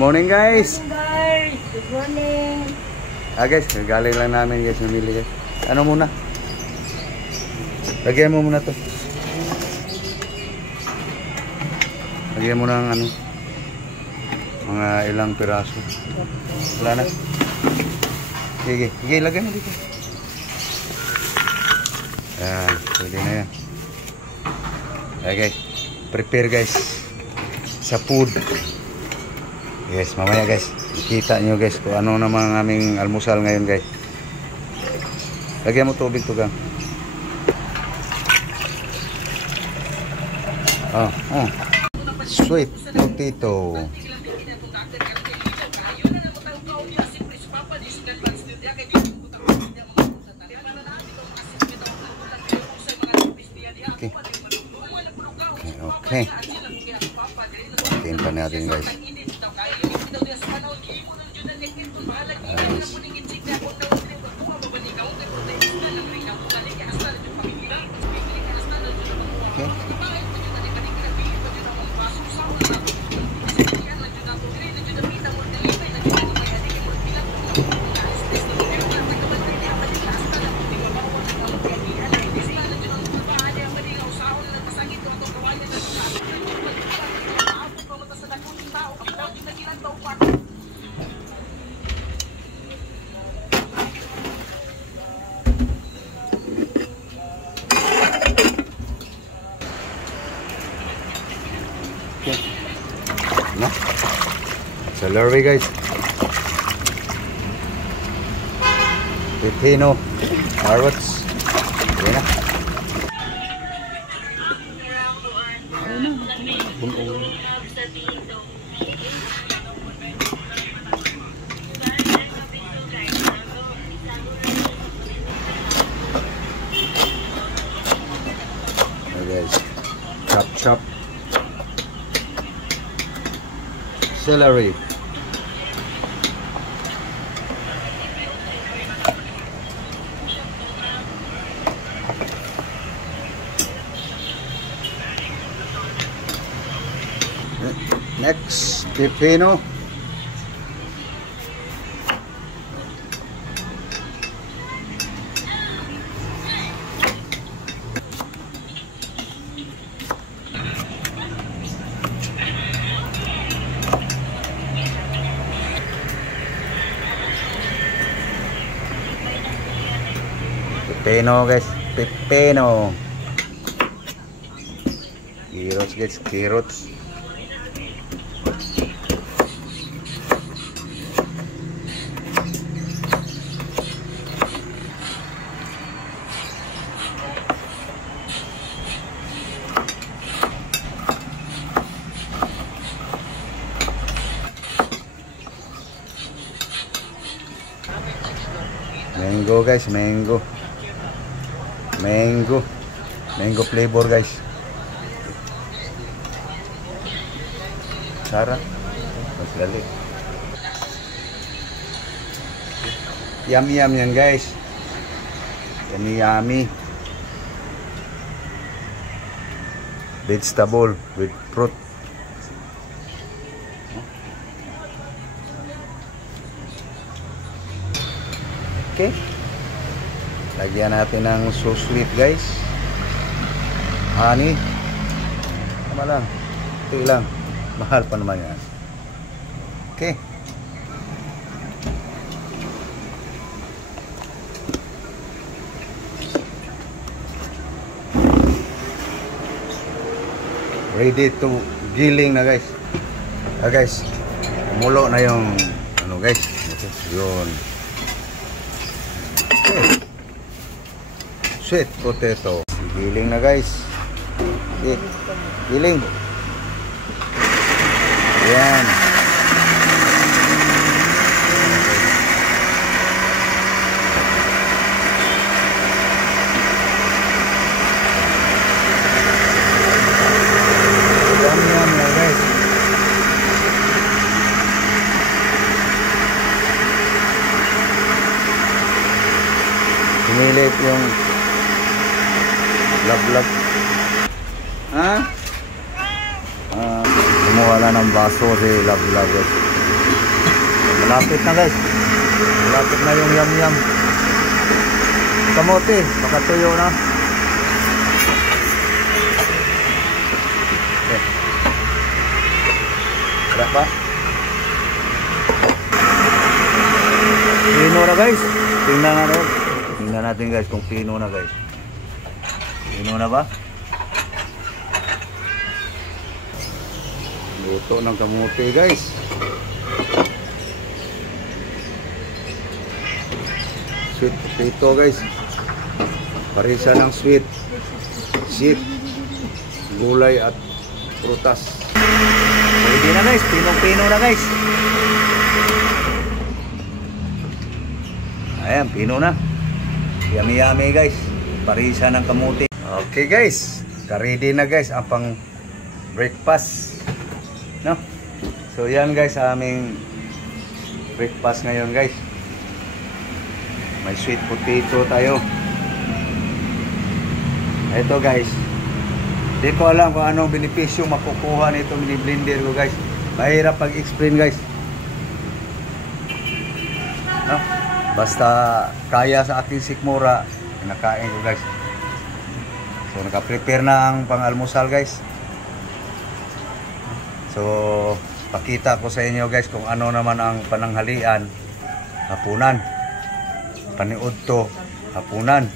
Morning guys! Good morning! Guys, galing lang namin guys, namili guys. Ano muna? Lagyan mo muna to. Lagyan mo ng ano, mga ilang piraso. Wala na. Sige, lagyan mo dito. Yan, pwede na yan. Okay guys, prepare guys sa food. Yes, mamaya guys, ikita nyo guys kung ano naman ang aming almusal ngayon guys. Lagyan mo tubig to gang. Sweet potato. Okay. Patiin pa natin guys. No? Celery guys. Pepino, carrots. Ayan na. Okay guys. Chop. Celery. Next, pepino. Pepino guys, pepino. Carrots guys, carrots. Mango guys, mango flavor guys. Sarap. Mas gali. Yummy yan guys. Yummy. Vegetable with fruit. Okay. Lagyan natin ng so sweet guys. Honey. Tama lang. Ito lang. Mahal pa naman yan. Okay. Ready to giling na guys. Guys, kumulo na yung ano guys. Yun. Okay. Sweet potato. Giling na guys. Giling. Yan. Yum na guys. Pinilit yung lab. Ha? Kumuha lang ng baso si lab. Malapit na guys. Malapit na yung yam-yam. Kamote, makatuyo na. Okay. Wala pa? Pino na guys. Tingnan natin. Tingnan natin guys kung pino na guys. Pino na ba? Luto ng kamote guys. Sweet potato guys. Parisa ng sweet gulay at prutas. Pwede na guys, pinong-pino na guys. Ayan, pino na. Yummy guys. Parisa ng kamote. Okay guys, ready na guys ang pang breakfast. No? So yan guys, aming breakfast ngayon guys. May sweet potato tayo. Ito guys, di ko alam kung anong benepisyo makukuha nito mini blender ko guys. Mahirap pag-explain guys. No? Basta kaya sa aking sikmura, kinakain ko guys. So naka-prepare na ang pang-almusal guys. So pakita ko sa inyo guys kung ano naman ang pananghalian, hapunan, paniud to, hapunan.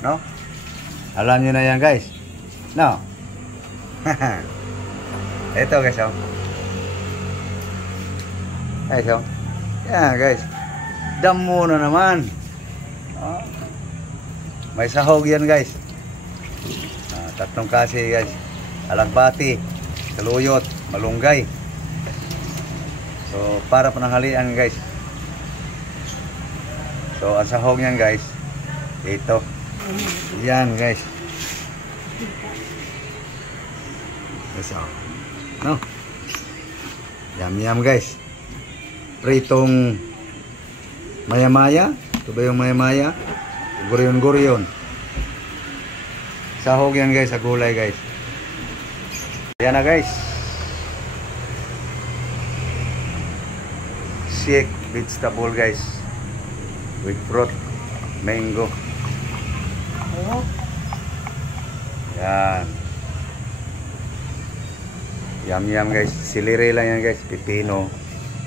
No? Alam nyo na yan guys. No? Ito guys oh. Guys oh. Yan guys. Damo na naman. Oh. May sahog yan guys. Tatlong kasi guys. Alagbati, saluyot, malunggay. So para pananghalian guys. So ang sahog niyan guys, ito. Yan guys. So, no? Yum guys. Pritong maya-maya. Ito ba yung maya-maya? Guryon-guryon. Sahog yan guys sa gulay guys. Yan na guys. Shake vegetable guys. With fruit, mango. Yan. Yum guys. Celery lang yan guys. Pipino,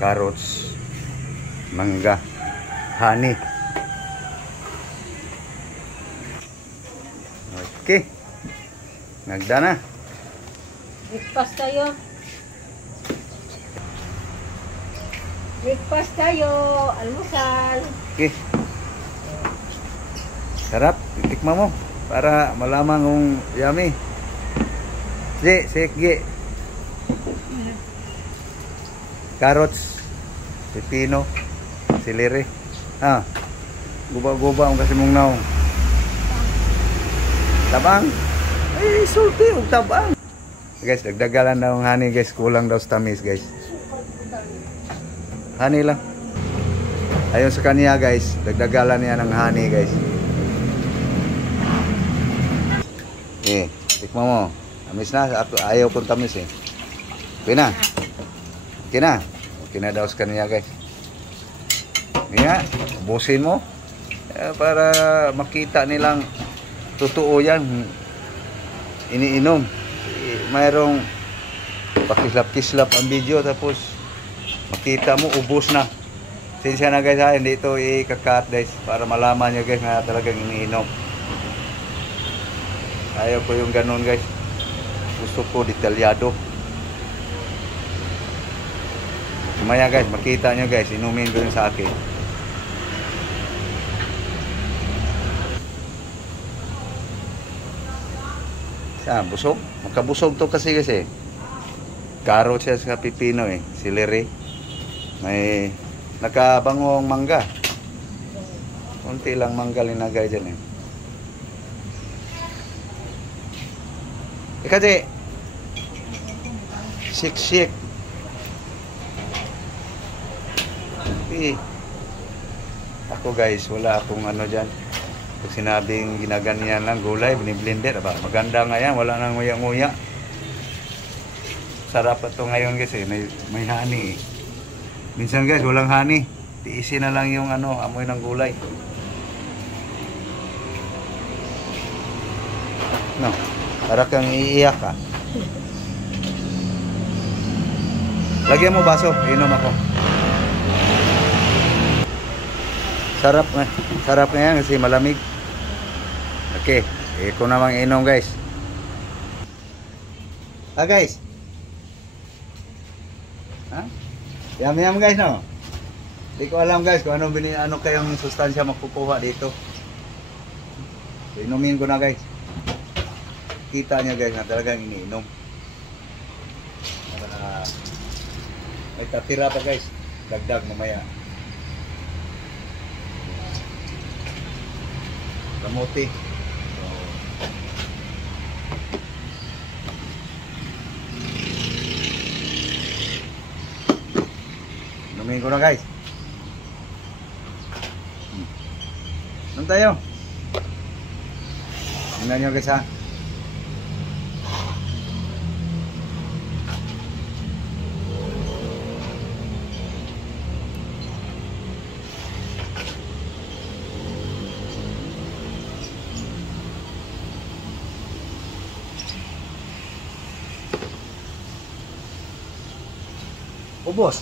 carrots, mangga, honey. Okay. Nagda na. Breakfast tayo. Breakfast tayo. Almusal. Okay. Sarap. Itikma mo. Para malaman kung yummy. Sige. Carrots, pipino, celery. Guba-guba ang kasi mong naong. Tabang. Ay, sulti o tabang. Guys, dagdagalan daw ang honey guys. Kulang daw sa tamis guys. Honey lang. Ayon sa kanya guys, dagdagalan niya ng honey guys. Tikma mo. Tamis na. Ayaw kong tamis eh. Okay na. Okay na. Okay na daw sa kanya guys. Nga, ubusin mo. Para makita nilang totoo yan. Iniinom. Mayroong pakislap-kislap ang video tapos makita mo ubos na. Sinsya na guys ha, hindi ito i-cut guys para malaman nyo guys na talagang iniinom. Ayaw ko yung ganun guys. Gusto ko detalyado. Mamaya guys, makita nyo guys, inumin ko yun sa akin. Busog. Magkabusog to kasi carrot siya sa pipino eh. Celery. May nakabangong mangga. Kunti lang mangga linagay dyan eh. Kasi shake. Ako guys, wala akong ano dyan. Pag sinabing ginaganyan lang gulay, biniblender, maganda nga yan, wala nang nguya-nguya. Sarap ito ngayon kasi may honey eh. Minsan guys, walang honey. Tiisin na lang yung ano, amoy ng gulay. No, para kang iiyak ka. Lagyan mo baso, inom ako. Sarap na yan kasi malamig. Okay, iko namang inom guys. Guys. Ha? Yum guys, no? Hindi ko alam guys kung ano kayong sustansya makukuha dito. So, inumin ko na guys. Kita niya guys na talagang iniinom. May tatira pa guys. Dagdag mamaya. Kamote. Inumin ko na guys. Nung tayo. Tingnan nyo guys ha. Ubos.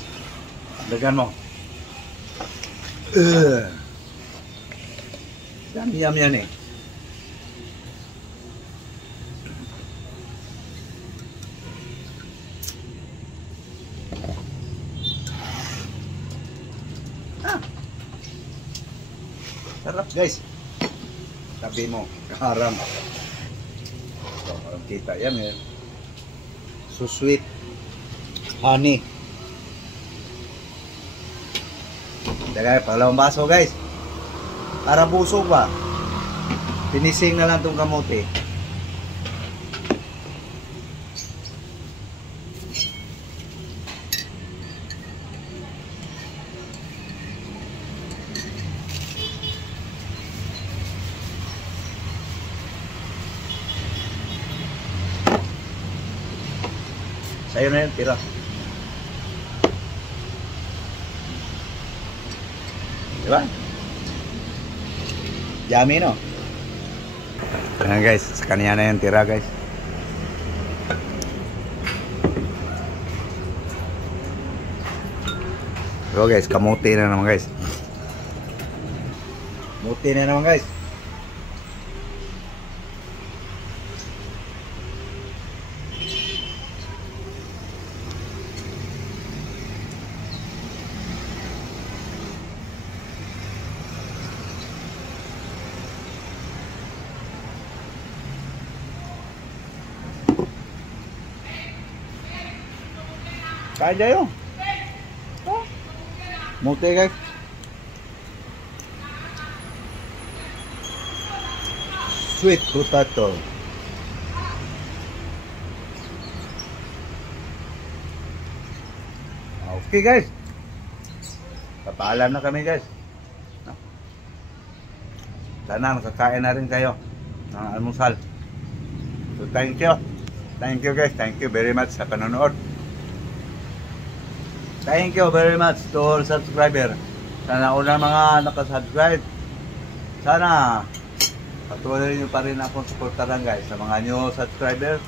Dagan mo. Yum yan eh. Sarap guys. Tabi mo. Haram. So, kita yan eh. So sweet. Honey. Dagay, palawang baso guys. Para busog ba? Finising na lang itong kamote. Sa'yo na yan, tira. Diba? Yummy, no? Ayan guys, sa kanya na yan tira guys. So guys, kamuti na naman guys. Kamuti na naman guys. Kain tayo. Muti guys. Sweet potato. Okay guys. Papaalam na kami guys. Sana nakakain na rin kayo ng almusal. So thank you. Thank you guys. Thank you very much sa panonood. Thank you very much to all subscriber. Sana una mga nakasubscribe. Sana patuloy nyo pa rin akong supportaran guys. Sa mga new subscriber.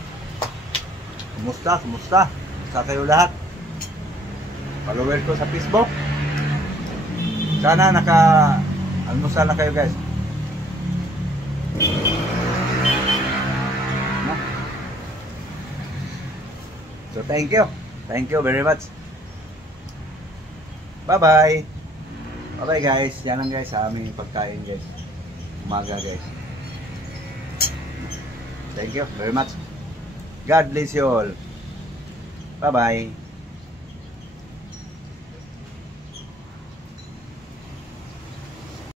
Kumusta? Kumusta? Kumusta kayo lahat? Follower ko sa Facebook. Sana naka-almusal na kayo guys. No? So thank you. Thank you very much. Bye-bye. Bye-bye guys. Yan lang guys sa aming pagkain guys. Umaga guys. Thank you very much. God bless you all. Bye-bye.